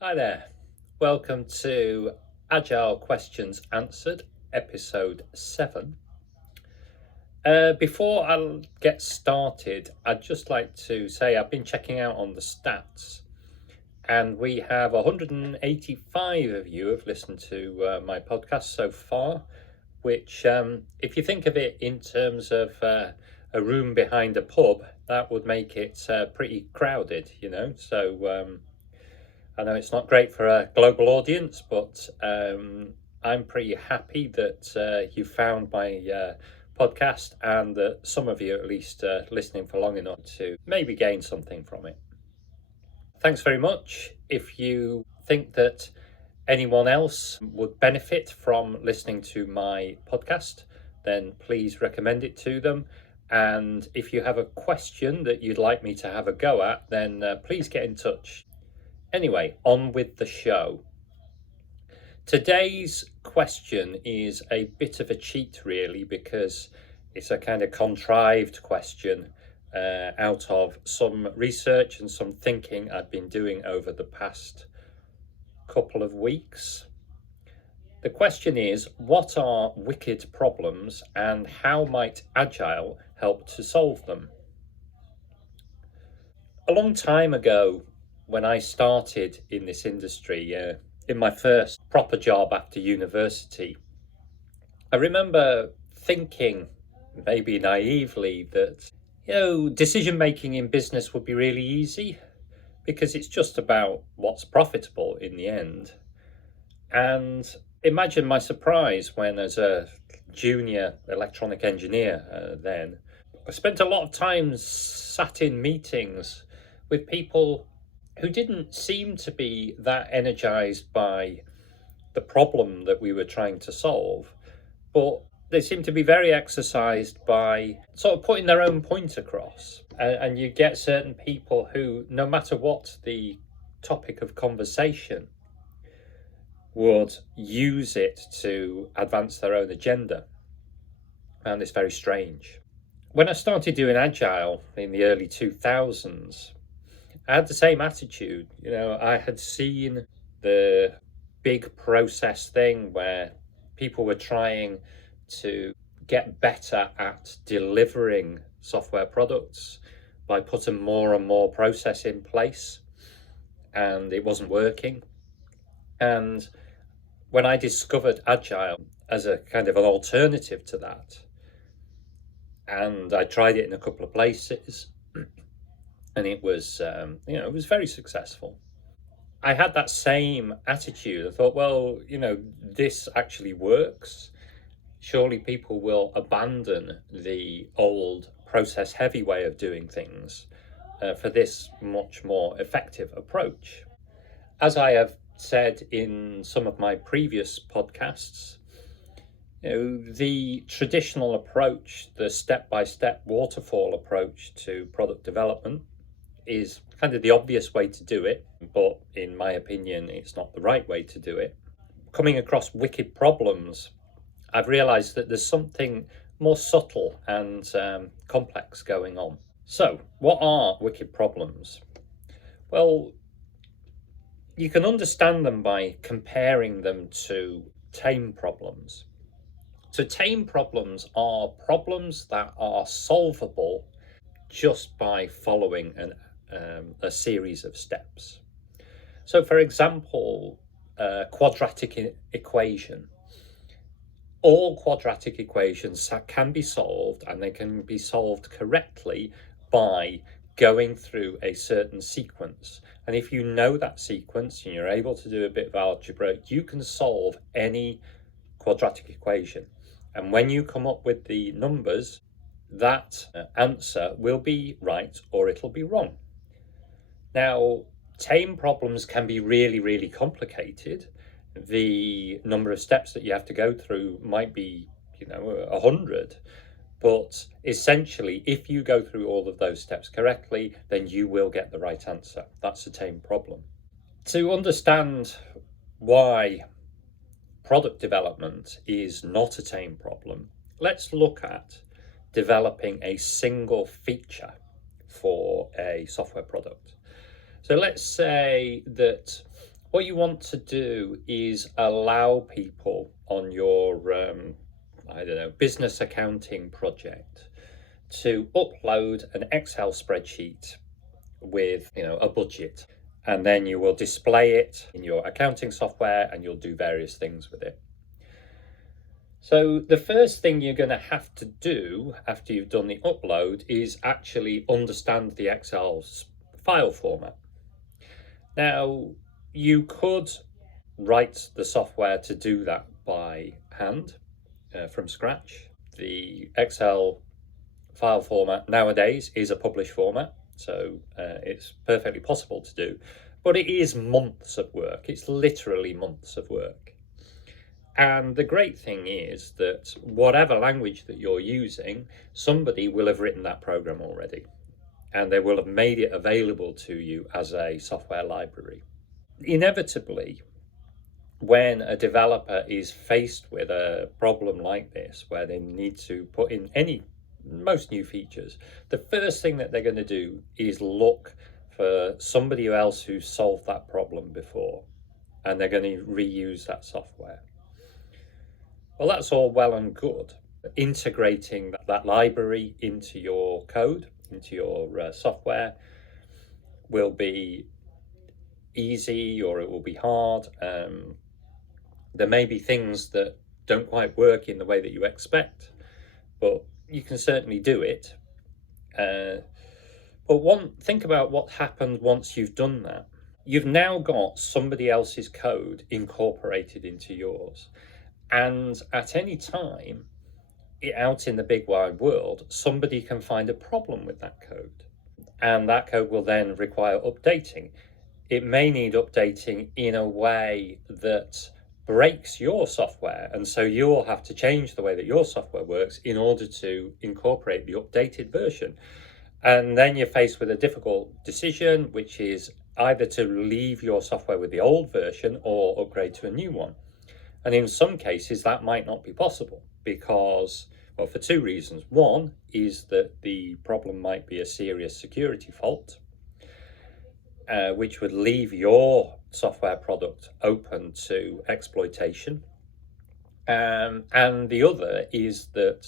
Hi there, welcome to Agile Questions Answered, episode 7. Before I get started, I'd just like to say I've been checking out on the stats, and we have 185 of you have listened to my podcast so far, which, if you think of it in terms of a room behind a pub, that would make it pretty crowded, So I know it's not great for a global audience, but I'm pretty happy that you found my podcast and that some of you at least listening for long enough to maybe gain something from it. Thanks very much. If you think that anyone else would benefit from listening to my podcast, then please recommend it to them. And if you have a question that you'd like me to have a go at, then please get in touch. Anyway, on with the show. Today's question is a bit of a cheat, really, because it's a kind of contrived question out of some research and some thinking I've been doing over the past couple of weeks. The question is, what are wicked problems and how might Agile help to solve them? A long time ago, when I started in this industry, in my first proper job after university, I remember thinking, maybe naively, that decision making in business would be really easy because it's just about what's profitable in the end. And imagine my surprise when, as a junior electronic engineer, then I spent a lot of time sat in meetings with people who didn't seem to be that energized by the problem that we were trying to solve, but they seemed to be very exercised by sort of putting their own point across. And you get certain people who, no matter what the topic of conversation, would use it to advance their own agenda. I found this very strange. When I started doing Agile in the early 2000s, I had the same attitude. I had seen the big process thing where people were trying to get better at delivering software products by putting more and more process in place, and it wasn't working. And when I discovered Agile as a kind of an alternative to that, and I tried it in a couple of places, and it was, it was very successful. I had that same attitude. I thought, well, this actually works. Surely people will abandon the old process heavy way of doing things for this much more effective approach. As I have said in some of my previous podcasts, the traditional approach, the step-by-step waterfall approach to product development, is kind of the obvious way to do it, but in my opinion, it's not the right way to do it. Coming across wicked problems, I've realized that there's something more subtle and complex going on. So, what are wicked problems? Well, you can understand them by comparing them to tame problems. So, tame problems are problems that are solvable just by following a series of steps. So, for example, quadratic equation. All quadratic equations can be solved, and they can be solved correctly by going through a certain sequence. And if you know that sequence and you're able to do a bit of algebra, you can solve any quadratic equation. And when you come up with the numbers, that answer will be right or it'll be wrong. Now, tame problems can be really, really complicated. The number of steps that you have to go through might be, 100. But essentially, if you go through all of those steps correctly, then you will get the right answer. That's a tame problem. To understand why product development is not a tame problem, let's look at developing a single feature for a software product. So let's say that What you want to do is allow people on your, I don't know, business accounting project to upload an Excel spreadsheet with, a budget. And then you will display it in your accounting software and you'll do various things with it. So the first thing you're going to have to do after you've done the upload is actually understand the Excel file format. Now, you could write the software to do that by hand from scratch. The Excel file format nowadays is a published format, so it's perfectly possible to do, but it is months of work. It's literally months of work. And the great thing is that whatever language that you're using, somebody will have written that program already, and they will have made it available to you as a software library. Inevitably, when a developer is faced with a problem like this, where they need to put in most new features, the first thing that they're going to do is look for somebody else who's solved that problem before, and they're going to reuse that software. Well, that's all well and good. Integrating that library into your code, into your software, will be easy or it will be hard. There may be things that don't quite work in the way that you expect, but you can certainly do it. But think about what happened once you've done that. You've now got somebody else's code incorporated into yours. And at any time, out in the big wide world, somebody can find a problem with that code. And that code will then require updating. It may need updating in a way that breaks your software. And so you'll have to change the way that your software works in order to incorporate the updated version. And then you're faced with a difficult decision, which is either to leave your software with the old version or upgrade to a new one. And in some cases, that might not be possible because, well, for two reasons. One is that the problem might be a serious security fault, which would leave your software product open to exploitation. And the other is that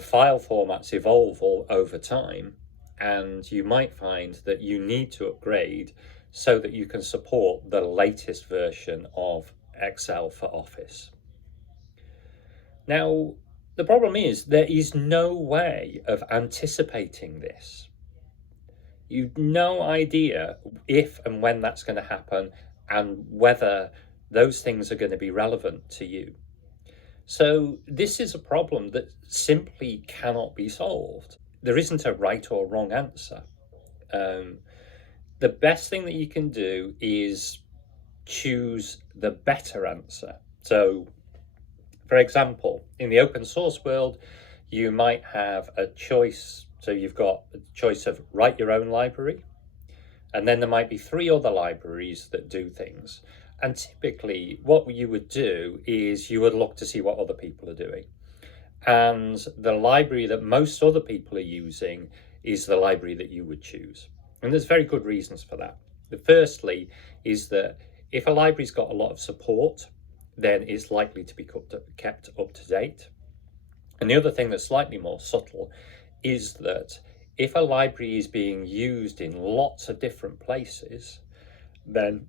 file formats evolve over time, and you might find that you need to upgrade so that you can support the latest version of Excel for Office. Now, the problem is there is no way of anticipating this. You've no idea if and when that's going to happen and whether those things are going to be relevant to you. So this is a problem that simply cannot be solved. There isn't a right or wrong answer. The best thing that you can do is choose the better answer. So, for example, in the open source world, you might have a choice. So you've got a choice of write your own library, and then there might be 3 other libraries that do things. And typically what you would do is you would look to see what other people are doing. And the library that most other people are using is the library that you would choose. And there's very good reasons for that. The firstly is that if a library's got a lot of support, then it's likely to be kept up to date. And the other thing that's slightly more subtle is that if a library is being used in lots of different places, then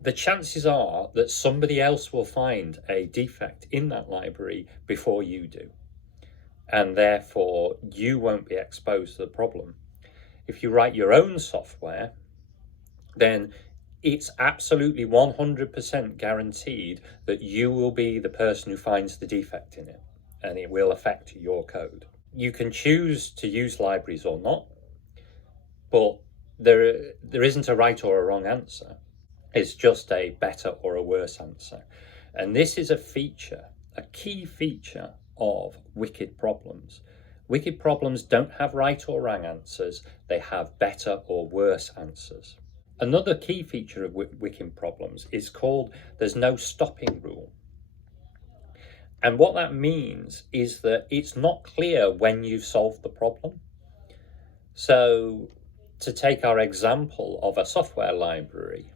the chances are that somebody else will find a defect in that library before you do. And therefore, you won't be exposed to the problem. If you write your own software, then it's absolutely 100% guaranteed that you will be the person who finds the defect in it, and it will affect your code. You can choose to use libraries or not, but there isn't a right or a wrong answer. It's just a better or a worse answer. And this is a feature, a key feature of wicked problems. Wicked problems don't have right or wrong answers, they have better or worse answers. Another key feature of wicked problems is called there's no stopping rule. And what that means is that it's not clear when you've solved the problem. So to take our example of a software library,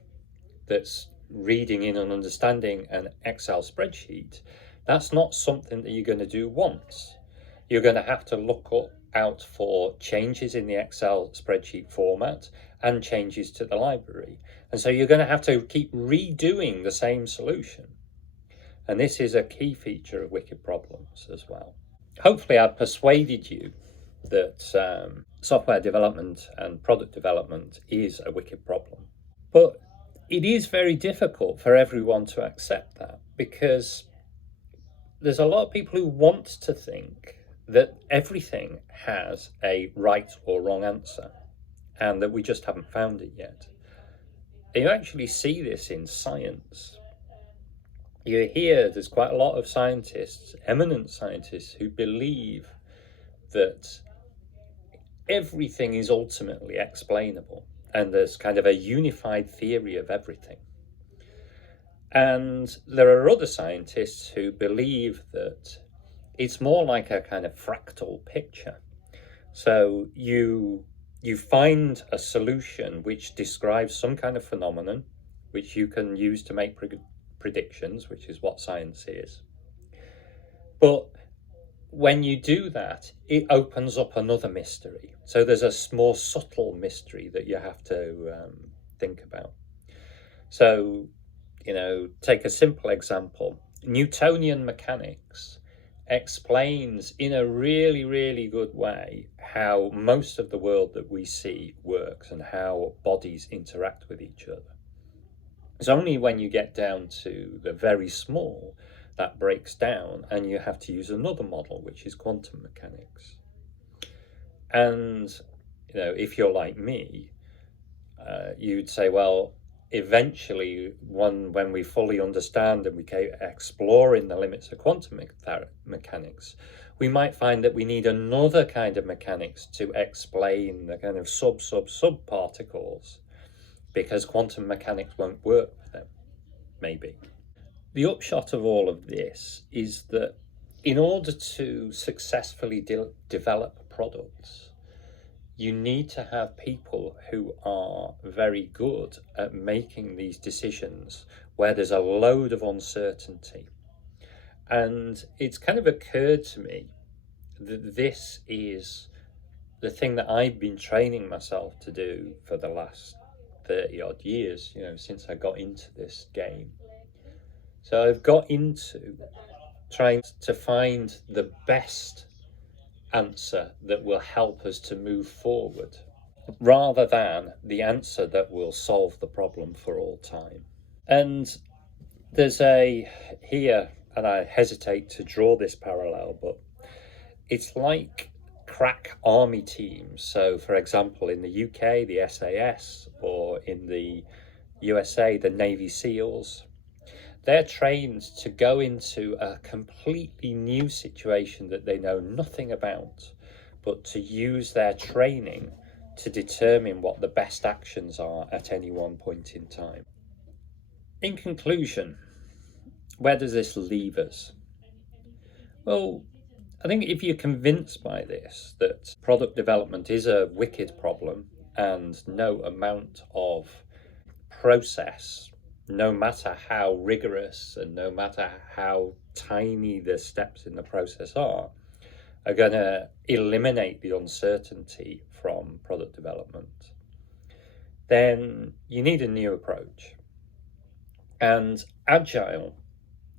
that's reading in and understanding an Excel spreadsheet, that's not something that you're going to do once. You're going to have to look out for changes in the Excel spreadsheet format and changes to the library. And so you're going to have to keep redoing the same solution. And this is a key feature of wicked problems as well. Hopefully I've persuaded you that software development and product development is a wicked problem. But it is very difficult for everyone to accept that, because there's a lot of people who want to think that everything has a right or wrong answer and that we just haven't found it yet. You actually see this in science. You hear there's quite a lot of scientists, eminent scientists, who believe that everything is ultimately explainable and there's kind of a unified theory of everything. And there are other scientists who believe that it's more like a kind of fractal picture. So you find a solution which describes some kind of phenomenon, which you can use to make predictions, which is what science is. But when you do that, it opens up another mystery. So there's a more subtle mystery that you have to think about. So, take a simple example. Newtonian mechanics explains in a really, really good way how most of the world that we see works and how bodies interact with each other. It's only when you get down to the very small that breaks down, and you have to use another model, which is quantum mechanics. And, if you're like me, you'd say, well, eventually, when we fully understand and we keep exploring the limits of quantum mechanics, we might find that we need another kind of mechanics to explain the kind of sub particles, because quantum mechanics won't work for them, maybe. The upshot of all of this is that in order to successfully develop products, you need to have people who are very good at making these decisions where there's a load of uncertainty. And it's kind of occurred to me that this is the thing that I've been training myself to do for the last 30 odd years, since I got into this game. So I've got into trying to find the best answer that will help us to move forward, rather than the answer that will solve the problem for all time. And there's here, and I hesitate to draw this parallel, but it's like crack army teams. So, for example, in the UK, the SAS, or in the USA, the Navy SEALs, they're trained to go into a completely new situation that they know nothing about, but to use their training to determine what the best actions are at any one point in time. In conclusion, where does this leave us? Well, I think if you're convinced by this, that product development is a wicked problem, and no amount of process, no matter how rigorous and no matter how tiny the steps in the process are going to eliminate the uncertainty from product development, then you need a new approach. And Agile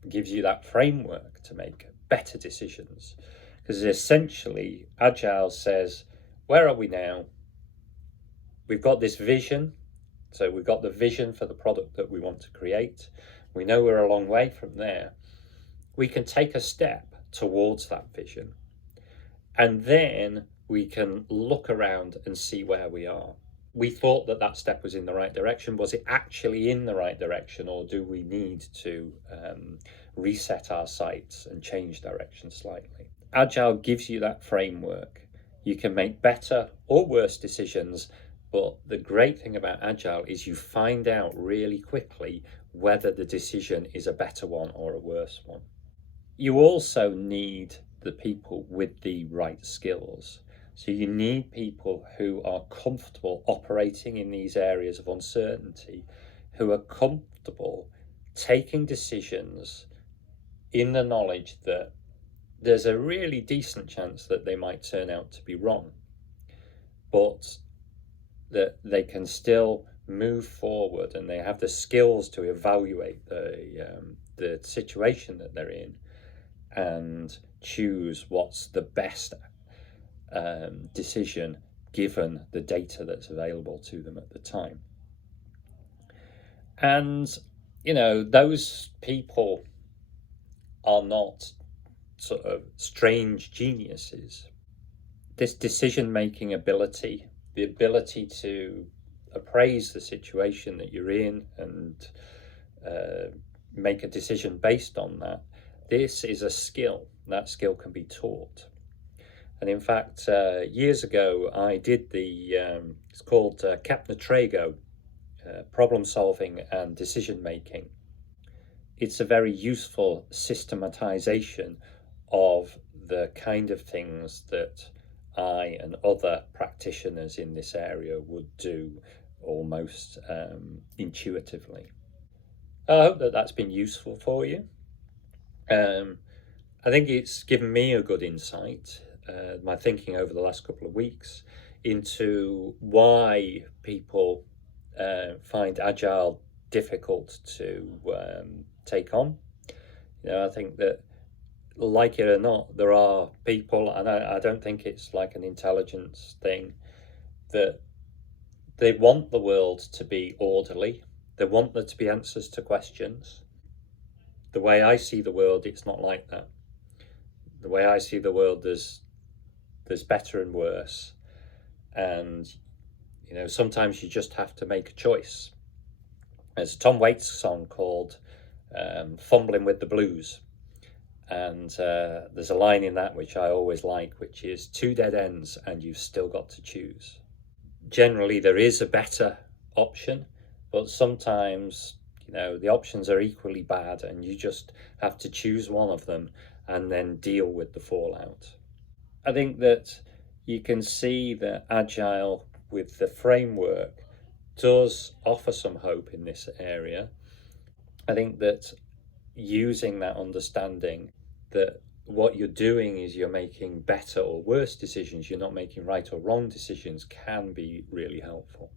gives you that framework to make better decisions, because essentially Agile says, where are we now? We've got this vision. So we've got the vision for the product that we want to create. We know we're a long way from there. We can take a step towards that vision, and then we can look around and see where we are. We thought that step was in the right direction. Was it actually in the right direction, or do we need to reset our sights and change direction slightly? Agile gives you that framework. You can make better or worse decisions, but the great thing about Agile is you find out really quickly whether the decision is a better one or a worse one. You also need the people with the right skills. So you need people who are comfortable operating in these areas of uncertainty, who are comfortable taking decisions in the knowledge that there's a really decent chance that they might turn out to be wrong, but that they can still move forward and they have the skills to evaluate the situation that they're in and choose what's the best decision given the data that's available to them at the time. And, those people are not sort of strange geniuses. This decision-making ability, the ability to appraise the situation that you're in and make a decision based on that, this is a skill. That skill can be taught. And in fact, years ago, I did it's called Kapner-Trago, problem solving and decision making. It's a very useful systematization of the kind of things that I and other practitioners in this area would do almost intuitively. I hope that that's been useful for you. I think it's given me a good insight, my thinking over the last couple of weeks, into why people find Agile difficult to take on. I think that, like it or not, there are people, and I don't think it's like an intelligence thing, that they want the world to be orderly. They want there to be answers to questions. The way I see the world, it's not like that. The way I see the world, there's better and worse. And, sometimes you just have to make a choice. There's a Tom Waits song called Fumbling with the Blues. And there's a line in that which I always like, which is 2 dead ends and you've still got to choose. Generally, there is a better option, but sometimes, the options are equally bad and you just have to choose one of them and then deal with the fallout. I think that you can see that Agile, with the framework, does offer some hope in this area. I think that using that understanding that what you're doing is you're making better or worse decisions, you're not making right or wrong decisions, can be really helpful.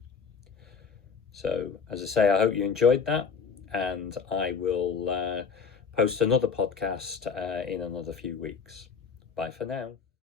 So, as I say, I hope you enjoyed that, and I will post another podcast in another few weeks. Bye for now.